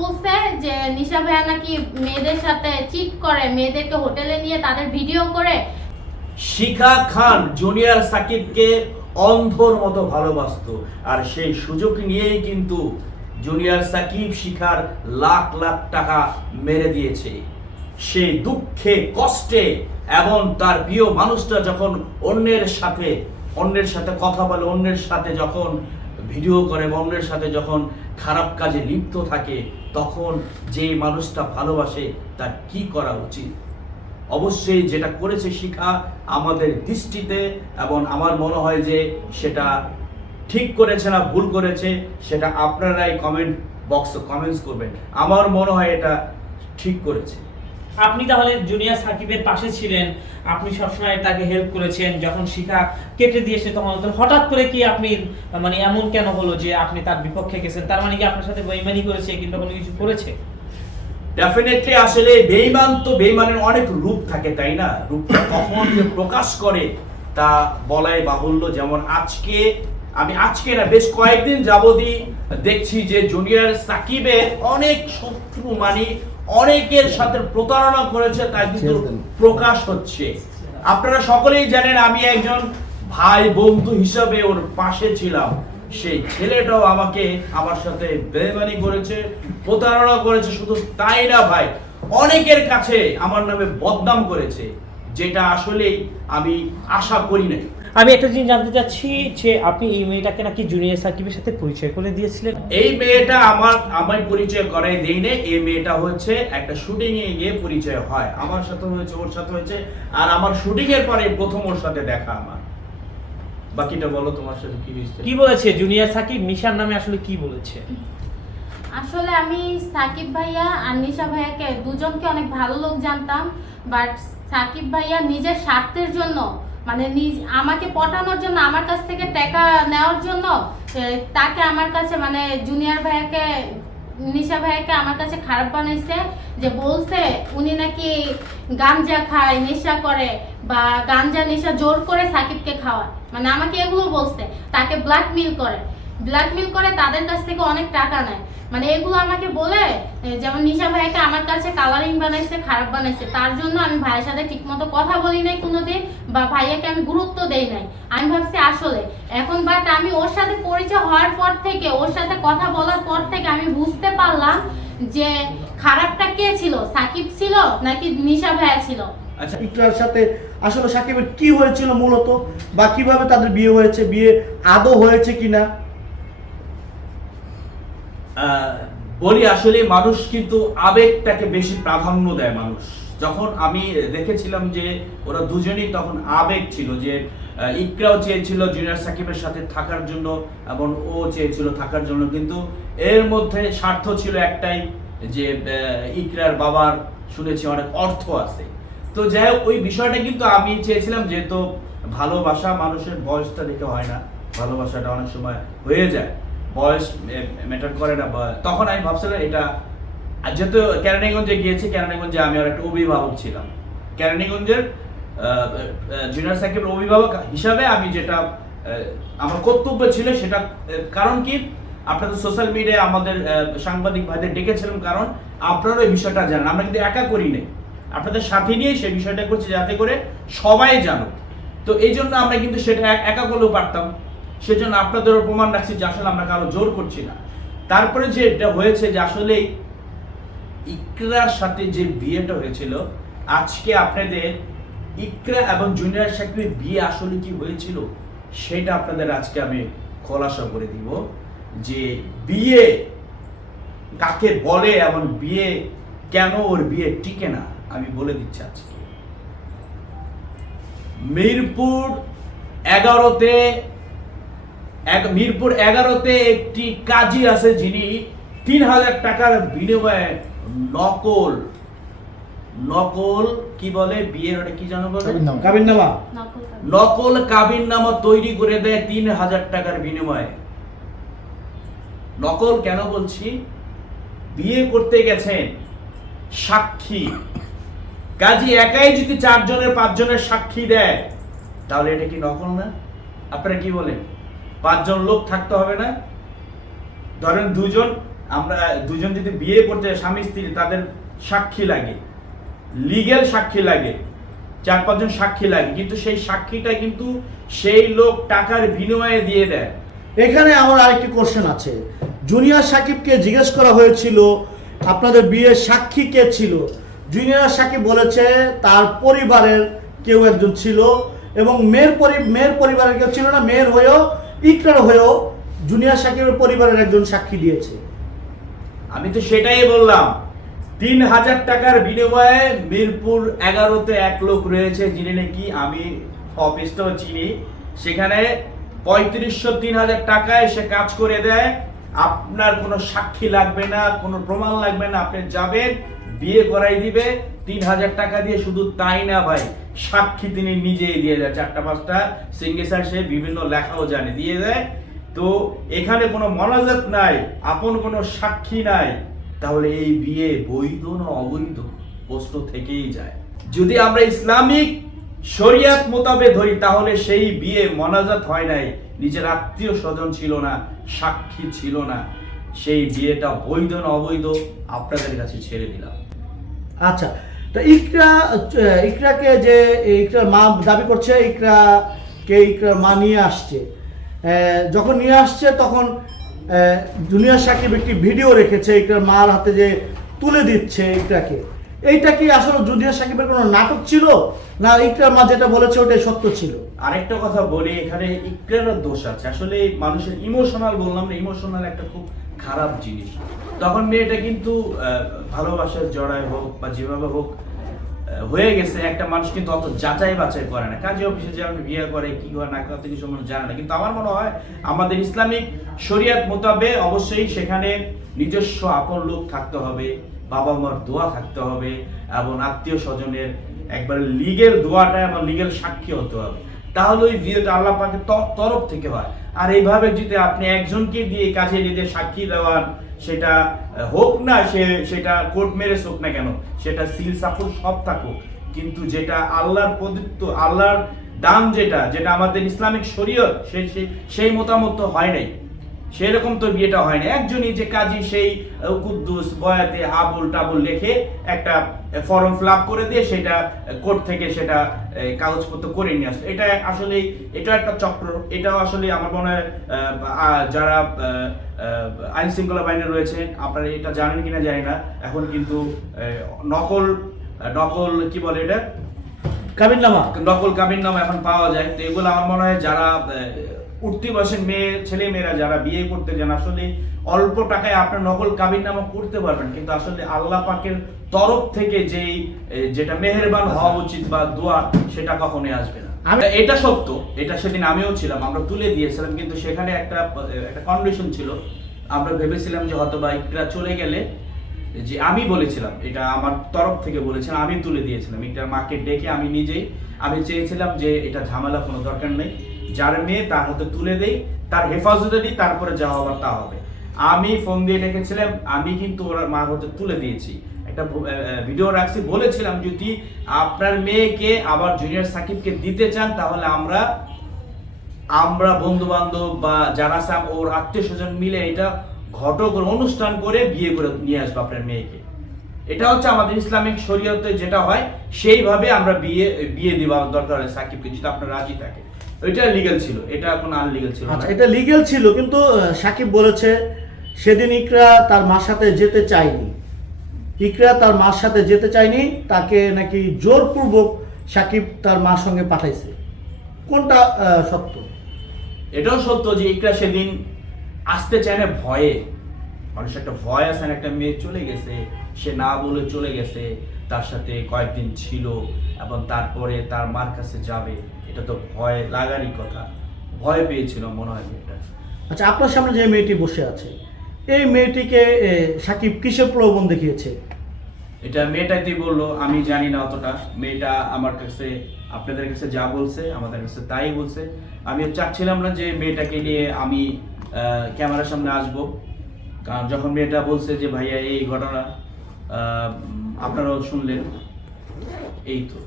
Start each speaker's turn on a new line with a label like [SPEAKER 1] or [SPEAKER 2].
[SPEAKER 1] বলছে যে নিশা ভাইয়া নাকি মেয়েদের সাথে চিট করে, মেয়েদেরকে হোটেলে নিয়ে তাদের ভিডিও করে।
[SPEAKER 2] শিখা খান জুনিয়র সাকিবকে অন্ধর মতো ভালোবাসতো। আর সেই সুযোগ নিয়েই কিন্তু জুনিয়র সাকিব শিখার লাখ লাখ টাকা মেরে দিয়েছে। সেই দুঃখে, কষ্টে এবং তার প্রিয় মানুষটা যখন অন্যের সাথে অন্যের সাথে কথা বলে, অন্যের সাথে যখন ভিডিও করে অন্যের সাথে যখন খারাপ কাজে লিপ্ত থাকে, তখন যে মানুষটা ভালোবাসে তার কি করা উচিত? অবশ্যই যেটা করেছে শিখা আমাদের দৃষ্টিতে এবং আমার মনে হয় যে সেটা ঠিক করেছে না ভুল করেছে, সেটা আপনারাই কমেন্ট বক্সে কমেন্টস করবেন। আমার মনে হয় এটা ঠিক করেছে।
[SPEAKER 3] আপনি তাহলে জুনিয়র সাকিবের পাশে ছিলেন, আপনি সবসময় তাকে হেল্প করেছেন, যখন শিখা কেটে দিয়েছে তখন হঠাৎ করে কি আপনি মানে এমন কেন হলো যে আপনি তার বিপক্ষে গেছেন? তার মানে কি আপনার সাথে বেইমানি করেছে কিংবা কোনো কিছু করেছে?
[SPEAKER 2] ডেফিনেটলি আসলে বেইমান তো বেইমানের অনেক রূপ থাকে, তাই না? রূপটা কখন যে প্রকাশ করে তা বলাই বাহুল্য। যেমন আজকে, আমি আজকে না, বেশ কয়েকদিন যাবতই দেখছি যে জুনিয়র সাকিবের অনেক শত্রু মানে অনেকের সাথে প্রতারণা করেছে তা কিন্তু প্রকাশ হচ্ছে। আপনারা সকলেই জানেন আমি একজন ভাই বন্ধু হিসাবে ওর পাশে ছিলাম। সেই ছেলেটাও আমাকে আমার সাথে বেমানি করেছে প্রতারণা করেছে শুধু তাই না ভাই অনেকের কাছে আমার নামে বদনাম করেছে যেটা আসলেই আমি আশা করি নাই।
[SPEAKER 3] আমি একটা জিনিস জানতে চাচ্ছি যে আপনি এই মেয়েটাকে নাকি জুনিয়র সাকিবের সাথে পরিচয় করে দিয়েছিলেন?
[SPEAKER 2] এই মেয়েটা আমার আমার পরিচয় করাই দেই না এই মেয়েটা হচ্ছে একটা শুটিং এ গিয়ে পরিচয় হয়। আমার সাথে হয়েছে ওর সাথে হয়েছে আর আমার শুটিং এর পরে প্রথম ওর সাথে দেখা আমার। বাকিটা বলো তোমার সাথে কি হয়েছে?
[SPEAKER 3] কি বলেছে? জুনিয়র সাকিব মিশার নামে আসলে কি বলেছে?
[SPEAKER 1] আসলে আমি সাকিব ভাইয়া আর নিশা ভাইয়াকে দুজনকে অনেক ভালো লোক জানতাম বাট সাকিব ভাইয়া নিজের স্বার্থের জন্য মানে নিজ, আমাকে পটানোর জন্য, আমার কাছ থেকে টাকা নেওয়ার জন্য তাকে আমার কাছে মানে জুনিয়র ভাইয়াকে, নিশা ভাইয়াকে আমার কাছে খারাপ বানাইছে, যে বলছে, উনি নাকি গাঞ্জা খায়, নেশা করে, বা গাঞ্জা, নেশা জোর করে সাকিবকে খাওয়ায়। মানে আমাকে এগুলো বলছে, তাকে ব্ল্যাকমেল করে। ব্ল্যাকমেল করে তাদের কাছ থেকে অনেক টাকা নেয়। মানে এগুলো আমাকে বলে যেমন নিশা ভাইয়াকে আমার কাছে কালারিং বানাইছে, খারাপ বানাইছে, তার জন্য আমি ভাইয়ের সাথে ঠিকমতো কথা বলি নাই কোনোদিন বা ভাইয়াকে আমি গুরুত্ব দেই নাই। আমি ভাবছি আসলে, এখন বাট আমি ওর সাথে পরিচয় হওয়ার পর থেকে, ওর সাথে কথা বলার পর থেকে আমি বুঝতে পারলাম যে খারাপটা কে ছিল, সাকিব ছিল নাকি নিশা ভাইয়া ছিল।
[SPEAKER 2] আচ্ছা
[SPEAKER 4] ইকরার সাথে আসলে সাকিবের কি হয়েছিল মূলত বা কীভাবে তাদের বিয়ে হয়েছে, বিয়ে আদৌ হয়েছে কিনা?
[SPEAKER 2] বলি আসলে মানুষ কিন্তু আবেগটাকে বেশি প্রাধান্য দেয় মানুষ। যখন আমি দেখেছিলাম যে ওরা দুজনেই তখন আবেগ ছিল যে ইকরাও চেয়েছিল জুনিয়র সাকিবের সাথে থাকার জন্য এবং ও চেয়েছিল থাকার জন্য। কিন্তু এর মধ্যে স্বার্থ ছিল একটাই যে ইকরার বাবার শুনেছি অনেক অর্থ আছে। তো যাই হোক, ওই বিষয়টা কিন্তু আমি চেয়েছিলাম যেহেতু ভালোবাসা মানুষের বয়সটা দেখে হয় না, ভালোবাসাটা অনেক সময় হয়ে যায়। বয়স ম্যাটার করে না তখন আমি ভাবছিলাম এটা যেহেতু কেরানীগঞ্জে গিয়েছি, কেরানীগঞ্জে আমি আর একটা অভিভাবক ছিলাম। কেরানীগঞ্জের জুনিয়র সাকিবের অভিভাবক হিসাবে আমি যেটা আমার কর্তব্য ছিল সেটা কারণ কি? আপনাদের সোশ্যাল মিডিয়ায় আমাদের সাংবাদিক ভাইদের ডেকেছিলাম কারণ আপনারা এই বিষয়টা জানেন, আমরা কিন্তু একা করি নাই। আপনাদের সাথে নিয়ে সেই বিষয়টা করছি যাতে করে সবাই জানো তো এই জন্য আমরা কিন্তু সেটা একা করলেও পারতাম। সেজন্য আপনাদেরও প্রমাণ রাখছি যে আসলে আমরা কারও জোর করছি না। তারপরে যে এটা হয়েছে যে আসলে ইকরার সাথে যে বিয়েটা হয়েছিল, আজকে আপনাদের ইকরা এবং জুনিয়র সাকিবের বিয়ে আসলে কি হয়েছিল, সেটা আপনাদের আজকে আমি খোলাসা করে দিব যে বিয়ে কাকে বলে এবং বিয়ে কেন ওর বিয়ে টিকে না, আমি বলে দিচ্ছি আজকে। মিরপুর এগারোতে এক- মিরপুর এগারোতে একটি কাজী আছে যিনি তিন হাজার টাকার বিনিময়ে নকল নকল কি বলে? বিয়ের ওটা কি জানো বলে?
[SPEAKER 4] কাবিন নামা
[SPEAKER 1] নকল করে।
[SPEAKER 2] নকল কাবিন নামা তৈরি করে দেয় তিন হাজার টাকার বিনিময়ে। নকল কেন বলছি? বিয়ে করতে গেছেন সাক্ষী। কাজী একাই যদি চারজনের পাঁচজনের সাক্ষী দেয় তাহলে এটা কি নকল না? আপনারা কি বলেন? পাঁচজন লোক থাকতে হবে না। ধরেন দুজন, আমরা, দুজন যদি বিয়ে করতে স্বামী, স্ত্রী, তাদের সাক্ষী লাগে। লিগেল সাক্ষী লাগে। চার, পাঁচজন সাক্ষী লাগে। কিন্তু সেই সাক্ষীটা কিন্তু সেই লোক টাকার বিনিময়ে দিয়ে দেয়।
[SPEAKER 4] এখানে আমার আরেকটি কোশ্চেন আছে। জুনিয়র সাকিবকে জিজ্ঞেস করা হয়েছিল, আপনাদের বিয়ের সাক্ষী কে ছিল? জুনিয়র সাকিব বলেছে, তার পরিবারের কেউ একজন ছিল এবং মেয়ের মেয়ের পরিবারের কেউ ছিল না, মেয়ের হয়েও ইকরার হয়েও জুনিয়র সাকিবের পরিবারের একজন সাক্ষী দিয়েছে।
[SPEAKER 2] আমি তো সেটাই বললাম। তিন হাজার টাকার বিনিময়ে মিরপুর এগারোতে এক লোক রয়েছে যিনি নাকি আমি অফিসটাও চিনি। সেখানে পঁয়ত্রিশশো তিন হাজার টাকায় সে কাজ করে দেয়। আপনার কোনো সাক্ষী লাগবে না, কোনো প্রমাণ লাগবে না, আপনি যাবেন, বিয়ে করাই দিবে। তিন হাজার টাকা দিয়ে শুধু তাই না ভাই সাক্ষী তিনি নিজেই দিয়ে দেয়, চারটা, পাঁচটা। সিঙ্গেসার সে বিভিন্ন লেখাও জানে, দিয়ে দেয়। তো এখানে কোনো মনাজাত নাই, আপন কোনো সাক্ষী নাই। তাহলে এই বিয়ে বৈধ না অবৈধ? প্রশ্ন থেকেই যায়। যদি আমরা ইসলামিক শরিয়াত মোতাবেক ধরি, তাহলে সেই বিয়ে মনাজাত হয় নাই। নিজের আত্মীয় স্বজন ছিল না, সাক্ষী ছিল না। সেই বিয়েটা বৈধ না অবৈধ? আপনাদের কাছে ছেড়ে দিলাম।
[SPEAKER 4] আচ্ছা তো ইকরা ইকরাকে যে, ইকরার মা দাবি করছে, ইকরাকে ইকরার মা নিয়ে আসছে। যখন নিয়ে আসছে, তখন জুনিয়র সাকিব একটি ভিডিও রেখেছে, ইকরার মার হাতে যে তুলে দিচ্ছে ইকরাকে। এইটা কি আসলে জুনিয়র সাকিবের কোনো নাটক ছিল? না, ইকরার মা যেটা বলেছে, ওটাই সত্য ছিল?
[SPEAKER 2] আরেকটা কথা বলি, এখানে ইকরারের দোষ আছে। আসলে মানুষের ইমোশনাল বললাম না ইমোশনাল একটা খুব খারাপ জিনিস। তখন মেয়েটা কিন্তু ভালোবাসার জড়ায় হোক বা যেভাবে হোক হয়ে গেছে। একটা মানুষ কিন্তু অত যাচাই বাছাই করে না। কাজে অফিসে যে আমি বিয়ে করে, কি করে না করে কিছু মানুষ জানে না। কিন্তু আমার মনে হয়, আমাদের ইসলামিক শরিয়াত মোতাবেক অবশ্যই সেখানে নিজস্ব আপন লোক থাকতে হবে বাবা মার দোয়া থাকতে হবে এবং আত্মীয় স্বজনের একবার লিগের দোয়াটা এবং লিগের সাক্ষী হতে হবে। তাহলে ওই বিয়েটা আল্লাহ পাকে তরফ থেকে হয়। আর এইভাবে যদি আপনি একজনকে দিয়ে কাজে নিতে সাক্ষী দেওয়ান, সেটা হোক না, সে, সেটা কোর্ট মেরে হোক না কেন, সেটা সিল সাপোর্ট সব থাকুক। কিন্তু যেটা আল্লাহর প্রদত্ত আল্লাহর দাম যেটা যেটা আমাদের ইসলামিক শরীয়ত সেই সেই- তো হয় নাই। সেরকম তো বিয়েটা হয় না। একজনই যে কাজী সেই কুদ্দুস বয়াতে আবুল টাবুল লিখে একটা ফর্ম ফিল করে দিয়ে সেটা কোর্ট থেকে সেটা কাগজপত্র করে নিয়ে আসলো এটা আসলে এটা একটা চক্র। এটাও আসলে আমার মনে হয় যারা আইন শৃঙ্খলা বাহিনী রয়েছে আপনারা এটা জানেন কিনা জানি না। এখন কিন্তু নকল নকল কি বলে এটা?
[SPEAKER 4] কাবিননামা
[SPEAKER 2] নকল কাবিন নাম এখন পাওয়া যায়। তো এগুলো আমার মনে হয় যারা উঠতি বয়সের মেয়ে ছেলে মেয়েরা যারা বিয়ে করতে যান আসলে অল্প টাকায় আপনার নকল কাবিন নামা করতে পারবেন। কিন্তু আসলে আল্লাহ পাকের তরফ থেকে যেই যেটা মেহেরবান হওয়া উচিত বা দোয়া সেটা কখনোই আসবে না। এটা সত্য। এটা সেদিন আমিও ছিলাম আমরা তুলে দিয়েছিলাম কিন্তু সেখানে একটা একটা কন্ডিশন ছিল। আমরা ভেবেছিলাম যে হয়তো বা ইকরা চলে গেলে যে আমি বলেছিলাম, এটা আমার তরফ থেকে বলেছিলাম, আমি তুলে দিয়েছিলাম। এটা মাকে ডেকে আমি নিজেই, আমি চেয়েছিলাম যে এটা ঝামেলা কোনো দরকার নেই। যার মেয়ে তার হাতে তুলে দেই, তার হেফাজতে দিই, তারপরে যা হবার তা হবে। আমি ফোন দিয়ে ডেকেছিলাম, আমি কিন্তু ওর মার হাতে তুলে দিয়েছি। একটা ভিডিও রাখছি, বলেছিলাম যদি আপনার মেয়েকে আবার জুনিয়র সাকিবকে দিতে চান, তাহলে আমরা আমরা বন্ধু বান্ধব বা যারা ওর আত্মীয় স্বজন মিলে এটা ঘটক অনুষ্ঠান করে বিয়ে করে নিয়ে আসব আপনার মেয়েকে। এটা হচ্ছে আমাদের ইসলামিক শরীয়তে যেটা হয় সেইভাবে আমরা বিয়ে বিয়ে দেওয়া দরকার হয় সাকিবকে যদি আপনার রাজি থাকে। এটা লিগেল ছিল এটা কোনো আনলিগেল ছিল
[SPEAKER 4] আচ্ছা এটা লিগেল ছিল কিন্তু সাকিব বলেছে সেদিন ইকরা তার মার সাথে যেতে চায়নি। ইকরা তার মার সাথে যেতে চায়নি তাকে নাকি জোরপূর্বক সাকিব তার মার সঙ্গে পাঠাইছে। কোনটা সত্য?
[SPEAKER 2] এটাও সত্য যে ইকরা সেদিন আসতে চায় না ভয়ে। মানুষের একটা ভয় আছে একটা মেয়ে চলে গেছে সে না বলে চলে গেছে তার সাথে কয়েকদিন ছিল এবং তারপরে তার মার কাছে যাবে। এটা তো ভয় লাগারই কথা। ভয় পেয়েছিল মনে হয় মেয়েটা।
[SPEAKER 4] আচ্ছা আপনার সামনে যে মেয়েটি বসে আছে এই মেয়েটিকে সাকিব কিসের প্রলোভন দেখিয়েছে?
[SPEAKER 2] এটা মেয়েটাইতেই বলল আমি জানি না অতটা। মেয়েটা আমার কাছে আপনাদের কাছে যা বলছে আমাদের কাছে তাই বলছে। আমি চাচ্ছিলাম না যে মেয়েটাকে নিয়ে আমি ক্যামেরার সামনে আসব। কারণ যখন মেয়েটা বলছে যে, ভাইয়া, এই ঘটনা আপনারাও শুনলেন। এই তো।